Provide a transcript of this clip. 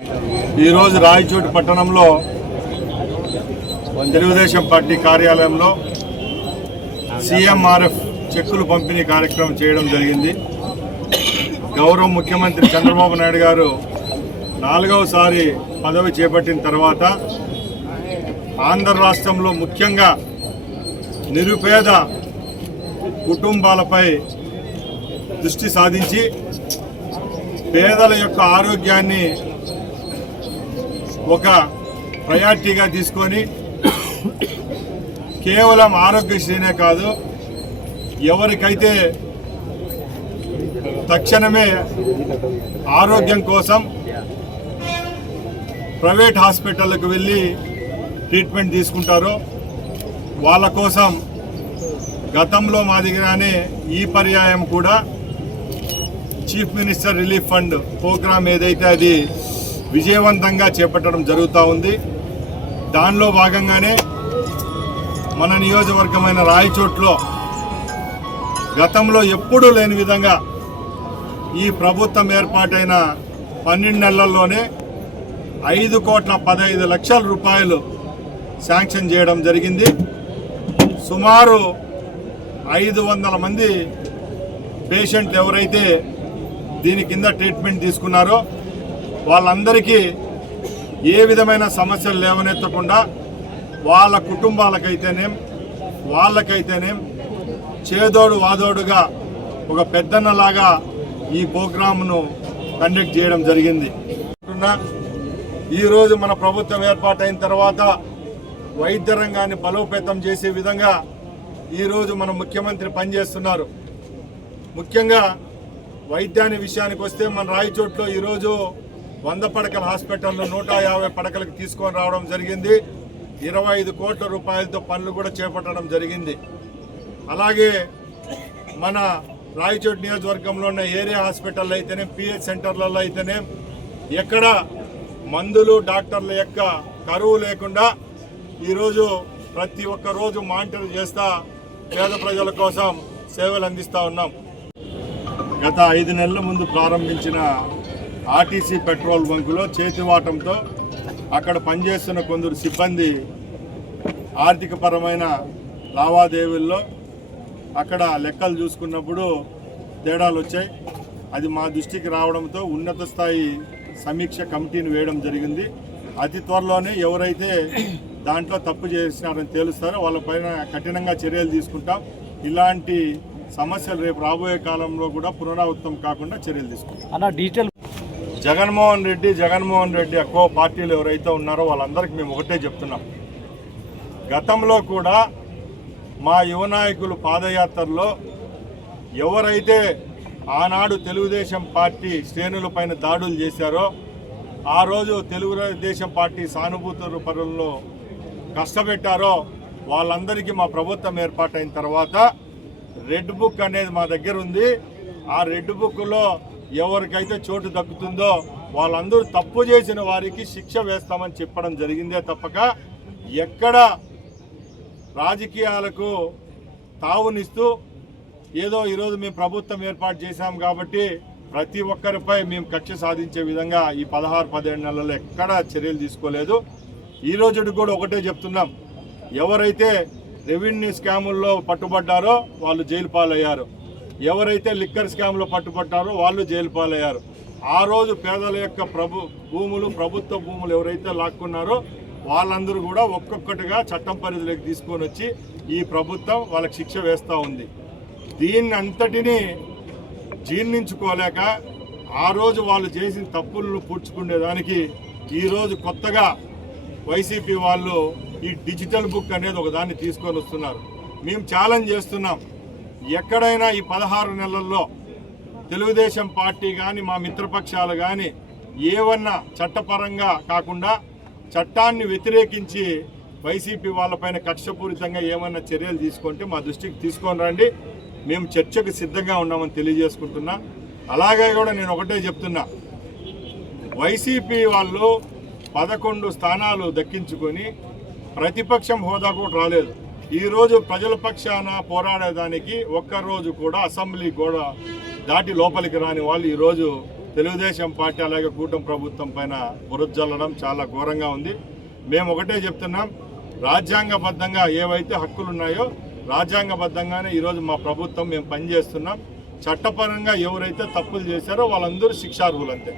ఈరోజు రాయచోటి పట్టణంలో తెలుగుదేశం పార్టీ కార్యాలయంలో సీఎంఆర్ఎఫ్ చెక్కులు పంపిణీ కార్యక్రమం చేయడం జరిగింది. గౌరవ ముఖ్యమంత్రి చంద్రబాబు నాయుడు గారు 4వసారి పదవి చేపట్టిన తర్వాత ఆంధ్ర రాష్ట్రంలో ముఖ్యంగా నిరుపేద కుటుంబాలపై దృష్టి సాధించి పేదల యొక్క ఆరోగ్యాన్ని ఒక ప్రయారిటీగా తీసుకొని కేవలం ఆరోగ్యశ్రీనే కాదు, ఎవరికైతే తక్షణమే ఆరోగ్యం కోసం ప్రైవేట్ హాస్పిటళ్ళకు వెళ్ళి ట్రీట్మెంట్ తీసుకుంటారో వాళ్ళ కోసం గతంలో మాదిరిగానే ఈ పర్యాయం కూడా chief minister relief fund program ఏదైతే అది విజయవంతంగా చేపట్టడం జరుగుతూ ఉంది. దానిలో భాగంగానే మన నియోజకవర్గమైన రాయచోట్లో గతంలో ఎప్పుడూ లేని విధంగా ఈ ప్రభుత్వం ఏర్పాటైన 12 నెలల్లోనే 5,15,00,000 రూపాయలు శాంక్షన్ చేయడం జరిగింది. సుమారు 500 మంది పేషెంట్లు ఎవరైతే దీని కింద ట్రీట్మెంట్ తీసుకున్నారో వాళ్ళందరికీ ఏ విధమైన సమస్యలు లేవనెత్తకుండా వాళ్ళ కుటుంబాలకైతేనేం వాళ్ళకైతేనేం చేదోడు వాదోడుగా ఒక పెద్దన్నలాగా ఈ ప్రోగ్రామ్ను కండక్ట్ చేయడం జరిగింది. ఈరోజు మన ప్రభుత్వం ఏర్పాటైన తర్వాత వైద్య రంగాన్ని బలోపేతం చేసే విధంగా ఈరోజు మన ముఖ్యమంత్రి పనిచేస్తున్నారు. ముఖ్యంగా వైద్యాన్ని విషయానికి వస్తే మన రాయచోట్లో ఈరోజు 100 పడకల హాస్పిటల్లో 150 పడకలకు తీసుకొని రావడం జరిగింది. 25 కోట్ల రూపాయలతో పనులు కూడా చేపట్టడం జరిగింది. అలాగే మన రాయచోటి నియోజకవర్గంలో ఉన్న ఏరియా హాస్పిటల్ అయితేనే పిహెచ్ సెంటర్లలో అయితేనే ఎక్కడ మందులు డాక్టర్ల యొక్క కరువు లేకుండా ఈరోజు ప్రతి ఒక్క రోజు మానిటర్ చేస్తా పేద ప్రజల కోసం సేవలు అందిస్తూ ఉన్నాం. గత 5 నెలల ముందు ప్రారంభించిన ఆర్టీసీ పెట్రోల్ బంకులో చేతివాటంతో అక్కడ పనిచేస్తున్న కొందరు సిబ్బంది ఆర్థికపరమైన లావాదేవీల్లో అక్కడ లెక్కలు చూసుకున్నప్పుడు తేడాలు వచ్చాయి. అది మా దృష్టికి రావడంతో ఉన్నత స్థాయి సమీక్ష కమిటీని వేయడం జరిగింది. అతి త్వరలోనే ఎవరైతే దాంట్లో తప్పు చేసినారని తేలుస్తారో వాళ్ళపైన కఠినంగా చర్యలు తీసుకుంటాం. ఇలాంటి సమస్యలు రేపు రాబోయే కాలంలో కూడా పునరావృతం కాకుండా చర్యలు తీసుకుంటాం. జగన్మోహన్ రెడ్డి ఎక్కువ పార్టీలు ఎవరైతే ఉన్నారో వాళ్ళందరికీ మేము ఒకటే చెప్తున్నాం. గతంలో కూడా మా యువ నాయకులు పాదయాత్రలో ఎవరైతే ఆనాడు తెలుగుదేశం పార్టీ శ్రేణులపైన దాడులు చేశారో ఆ రోజు తెలుగుదేశం పార్టీ సానుభూతి పరుల్లో కష్టపెట్టారో వాళ్ళందరికీ మా ప్రభుత్వం ఏర్పాటైన తర్వాత రెడ్ బుక్ అనేది మా దగ్గర ఉంది. ఆ రెడ్ బుక్లో ఎవరికైతే చోటు దక్కుతుందో వాళ్ళందరూ తప్పు చేసిన వారికి శిక్ష వేస్తామని చెప్పడం జరిగిందే తప్పక ఎక్కడ రాజకీయాలకు తావునిస్తూ ఏదో ఈరోజు మేము ప్రభుత్వం ఏర్పాటు చేశాం కాబట్టి ప్రతి ఒక్కరిపై మేము కక్ష సాధించే విధంగా ఈ 16-17 నెలల్లో ఎక్కడా చర్యలు తీసుకోలేదు. ఈ రోజుకి కూడా ఒకటే చెప్తున్నాం, ఎవరైతే రెవెన్యూ స్కాముల్లో పట్టుబడ్డారో వాళ్ళు జైలు పాలయ్యారు, ఎవరైతే లిక్కర్ స్కామ్లో పట్టుబడ్డారో వాళ్ళు జైలు పాలయ్యారు. ఆ రోజు పేదల యొక్క ప్రభుత్వ భూములు ఎవరైతే లాక్కున్నారో వాళ్ళందరూ కూడా ఒక్కొక్కటిగా చట్టం పరిధిలోకి తీసుకొని వచ్చి ఈ ప్రభుత్వం వాళ్ళకి శిక్ష వేస్తూ ఉంది. దీన్ని అంతటినీ జీర్ణించుకోలేక ఆ రోజు వాళ్ళు చేసిన తప్పులను పూడ్చుకునేదానికి ఈరోజు కొత్తగా వైసీపీ వాళ్ళు ఈ డిజిటల్ బుక్ అనేది ఒకదాన్ని తీసుకొని వస్తున్నారు. మేము ఛాలెంజ్ చేస్తున్నాం, ఎక్కడైనా ఈ 16 నెలల్లో తెలుగుదేశం పార్టీ కానీ మా మిత్రపక్షాలు కానీ ఏమన్నా చట్టపరంగా కాకుండా చట్టాన్ని వ్యతిరేకించి వైసీపీ వాళ్ళపైన కక్షపూరితంగా ఏమన్నా చర్యలు తీసుకుంటే మా దృష్టికి తీసుకొని రండి, మేము చర్చకు సిద్ధంగా ఉన్నామని తెలియజేసుకుంటున్నా. అలాగే కూడా నేను ఒకటే చెప్తున్నా, వైసీపీ వాళ్ళు 11 స్థానాలు దక్కించుకొని ప్రతిపక్షం హోదా కూడా రాలేదు. ఈరోజు ప్రజల పక్షాన పోరాడేదానికి ఒక్కరోజు కూడా అసెంబ్లీ కూడా దాటి లోపలికి రాని వాళ్ళు ఈరోజు తెలుగుదేశం పార్టీ అలాగే కూటమి ప్రభుత్వం పైన బురజల్లడం చాలా ఘోరంగా ఉంది. మేము ఒకటే చెప్తున్నాం, రాజ్యాంగబద్ధంగా ఏవైతే హక్కులు ఉన్నాయో రాజ్యాంగబద్ధంగానే ఈరోజు మా ప్రభుత్వం మేము పనిచేస్తున్నాం. చట్టపరంగా ఎవరైతే తప్పులు చేశారో వాళ్ళందరూ శిక్షార్హులు అంతే.